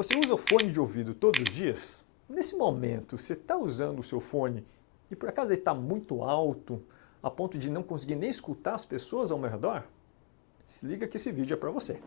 Você usa o fone de ouvido todos os dias? Nesse momento, você está usando o seu fone e por acaso ele está muito alto, a ponto de não conseguir nem escutar as pessoas ao meu redor? Se liga que esse vídeo é para você.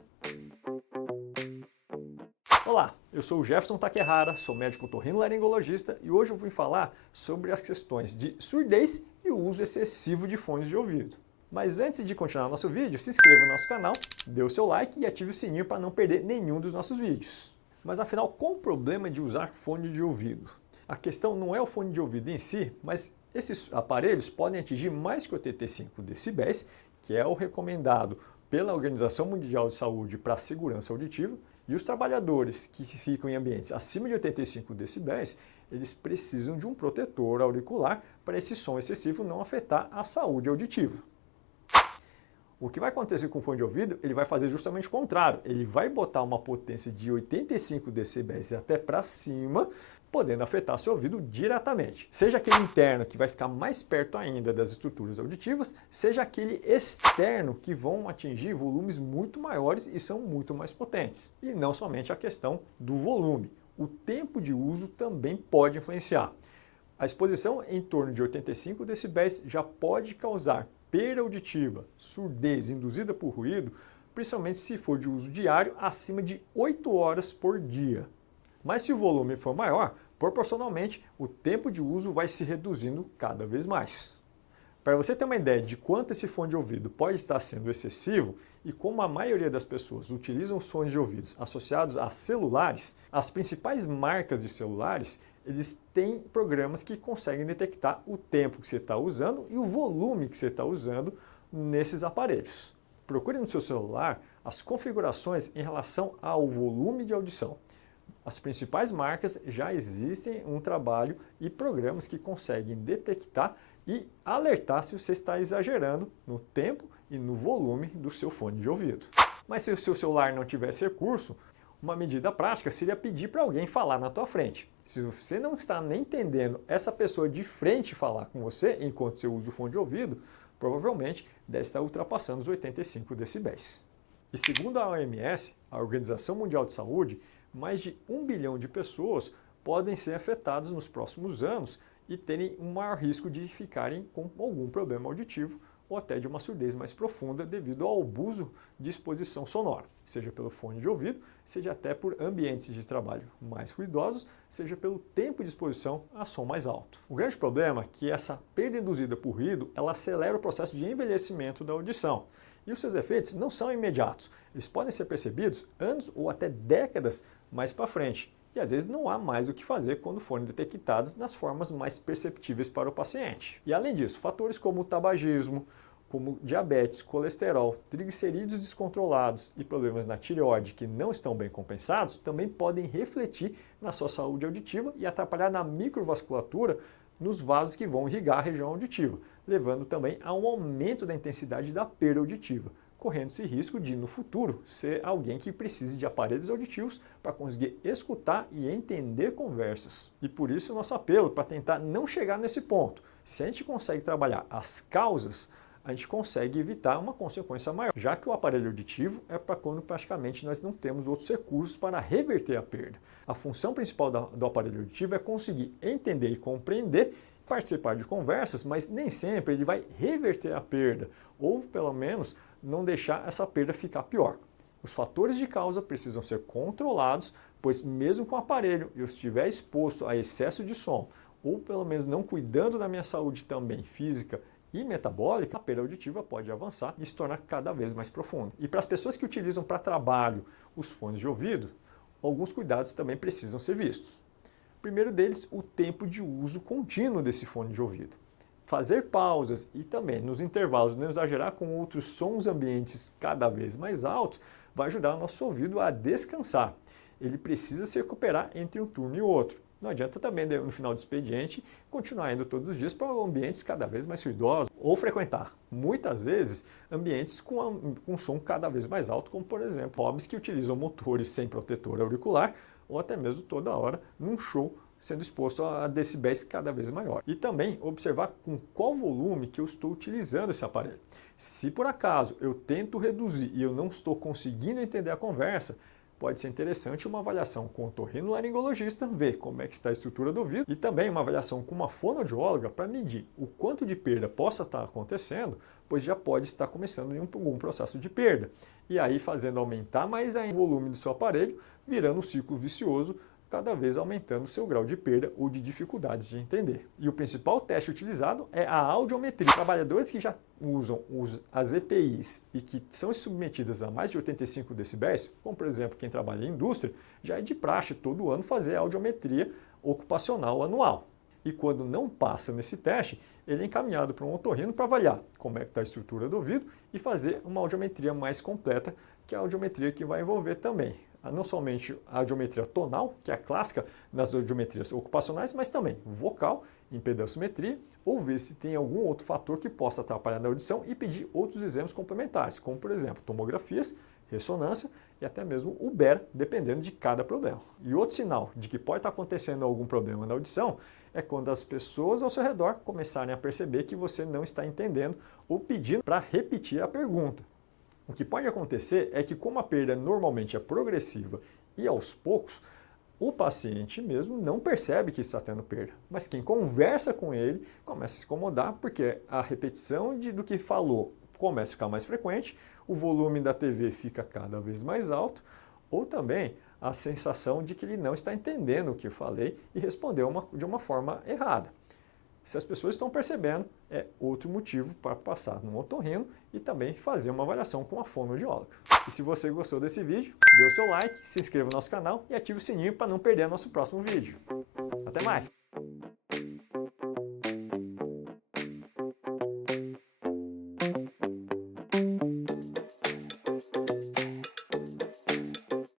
Olá, eu sou o Jefferson Takehara, sou médico otorrinolaringologista e hoje eu vou falar sobre as questões de surdez e o uso excessivo de fones de ouvido. Mas antes de continuar o nosso vídeo, se inscreva no nosso canal, dê o seu like e ative o sininho para não perder nenhum dos nossos vídeos. Mas afinal, qual o problema de usar fone de ouvido? A questão não é o fone de ouvido em si, mas esses aparelhos podem atingir mais que 85 decibéis, que é o recomendado pela Organização Mundial de Saúde para a Segurança Auditiva, e os trabalhadores que ficam em ambientes acima de 85 decibéis, eles precisam de um protetor auricular para esse som excessivo não afetar a saúde auditiva. O que vai acontecer com o fone de ouvido, ele vai fazer justamente o contrário. Ele vai botar uma potência de 85 decibéis até para cima, podendo afetar seu ouvido diretamente. Seja aquele interno, que vai ficar mais perto ainda das estruturas auditivas, seja aquele externo, que vão atingir volumes muito maiores e são muito mais potentes. E não somente a questão do volume. O tempo de uso também pode influenciar. A exposição em torno de 85 decibéis já pode causar perda auditiva, surdez induzida por ruído, principalmente se for de uso diário acima de 8 horas por dia. Mas se o volume for maior, proporcionalmente o tempo de uso vai se reduzindo cada vez mais. Para você ter uma ideia de quanto esse fone de ouvido pode estar sendo excessivo e como a maioria das pessoas utilizam os fones de ouvidos associados a celulares, as principais marcas de celulares eles têm programas que conseguem detectar o tempo que você está usando e o volume que você está usando nesses aparelhos. Procure no seu celular as configurações em relação ao volume de audição. As principais marcas já existem um trabalho e programas que conseguem detectar e alertar se você está exagerando no tempo e no volume do seu fone de ouvido. Mas se o seu celular não tivesse recurso, uma medida prática seria pedir para alguém falar na tua frente. Se você não está nem entendendo essa pessoa de frente falar com você enquanto você usa o fone de ouvido, provavelmente deve estar ultrapassando os 85 decibéis. E segundo a OMS, a Organização Mundial de Saúde, mais de 1 bilhão de pessoas podem ser afetadas nos próximos anos e terem um maior risco de ficarem com algum problema auditivo ou até de uma surdez mais profunda devido ao abuso de exposição sonora, seja pelo fone de ouvido, seja até por ambientes de trabalho mais ruidosos, seja pelo tempo de exposição a som mais alto. O grande problema é que essa perda induzida por ruído, ela acelera o processo de envelhecimento da audição. E os seus efeitos não são imediatos, eles podem ser percebidos anos ou até décadas mais para frente. E às vezes não há mais o que fazer quando forem detectados nas formas mais perceptíveis para o paciente. E além disso, fatores como o tabagismo, como diabetes, colesterol, triglicerídeos descontrolados e problemas na tireoide que não estão bem compensados também podem refletir na sua saúde auditiva e atrapalhar na microvasculatura nos vasos que vão irrigar a região auditiva, levando também a um aumento da intensidade da perda auditiva, correndo-se risco de, no futuro, ser alguém que precise de aparelhos auditivos para conseguir escutar e entender conversas. E por isso o nosso apelo para tentar não chegar nesse ponto. Se a gente consegue trabalhar as causas, a gente consegue evitar uma consequência maior, já que o aparelho auditivo é para quando praticamente nós não temos outros recursos para reverter a perda. A função principal do aparelho auditivo é conseguir entender e compreender, participar de conversas, mas nem sempre ele vai reverter a perda, ou pelo menos não deixar essa perda ficar pior. Os fatores de causa precisam ser controlados, pois mesmo com o aparelho eu estiver exposto a excesso de som, ou pelo menos não cuidando da minha saúde também física e metabólica, a perda auditiva pode avançar e se tornar cada vez mais profunda. E para as pessoas que utilizam para trabalho os fones de ouvido, alguns cuidados também precisam ser vistos. O primeiro deles, o tempo de uso contínuo desse fone de ouvido. Fazer pausas e também nos intervalos não exagerar com outros sons ambientes cada vez mais altos vai ajudar o nosso ouvido a descansar. Ele precisa se recuperar entre um turno e outro. Não adianta também, no final do expediente, continuar indo todos os dias para ambientes cada vez mais ruidosos ou frequentar, muitas vezes, ambientes com som cada vez mais alto, como, por exemplo, hobbies que utilizam motores sem protetor auricular ou até mesmo toda hora num show sendo exposto a decibéis cada vez maiores. E também observar com qual volume que eu estou utilizando esse aparelho. Se por acaso eu tento reduzir e eu não estou conseguindo entender a conversa, pode ser interessante uma avaliação com o otorrinolaringologista, ver como é que está a estrutura do ouvido e também uma avaliação com uma fonoaudióloga para medir o quanto de perda possa estar acontecendo, pois já pode estar começando em algum processo de perda. E aí fazendo aumentar mais ainda o volume do seu aparelho, virando um ciclo vicioso, cada vez aumentando o seu grau de perda ou de dificuldades de entender. E o principal teste utilizado é a audiometria. Trabalhadores que já usam as EPIs e que são submetidas a mais de 85 decibéis, como por exemplo quem trabalha em indústria, já é de praxe todo ano fazer a audiometria ocupacional anual. E quando não passa nesse teste, ele é encaminhado para um otorrino para avaliar como é que está a estrutura do ouvido e fazer uma audiometria mais completa, que é a audiometria que vai envolver também não somente a audiometria tonal, que é a clássica nas audiometrias ocupacionais, mas também vocal, impedanciometria, ou ver se tem algum outro fator que possa atrapalhar na audição e pedir outros exames complementares, como por exemplo tomografias, ressonância e até mesmo o BER, dependendo de cada problema. E outro sinal de que pode estar acontecendo algum problema na audição é quando as pessoas ao seu redor começarem a perceber que você não está entendendo ou pedindo para repetir a pergunta. O que pode acontecer é que, como a perda normalmente é progressiva e aos poucos, o paciente mesmo não percebe que está tendo perda. Mas quem conversa com ele começa a se incomodar porque a repetição do que falou começa a ficar mais frequente, o volume da TV fica cada vez mais alto, ou também a sensação de que ele não está entendendo o que eu falei e respondeu de uma forma errada. Se as pessoas estão percebendo, é outro motivo para passar no otorrino e também fazer uma avaliação com a fonoaudióloga. E se você gostou desse vídeo, dê o seu like, se inscreva no nosso canal e ative o sininho para não perder nosso próximo vídeo. Até mais!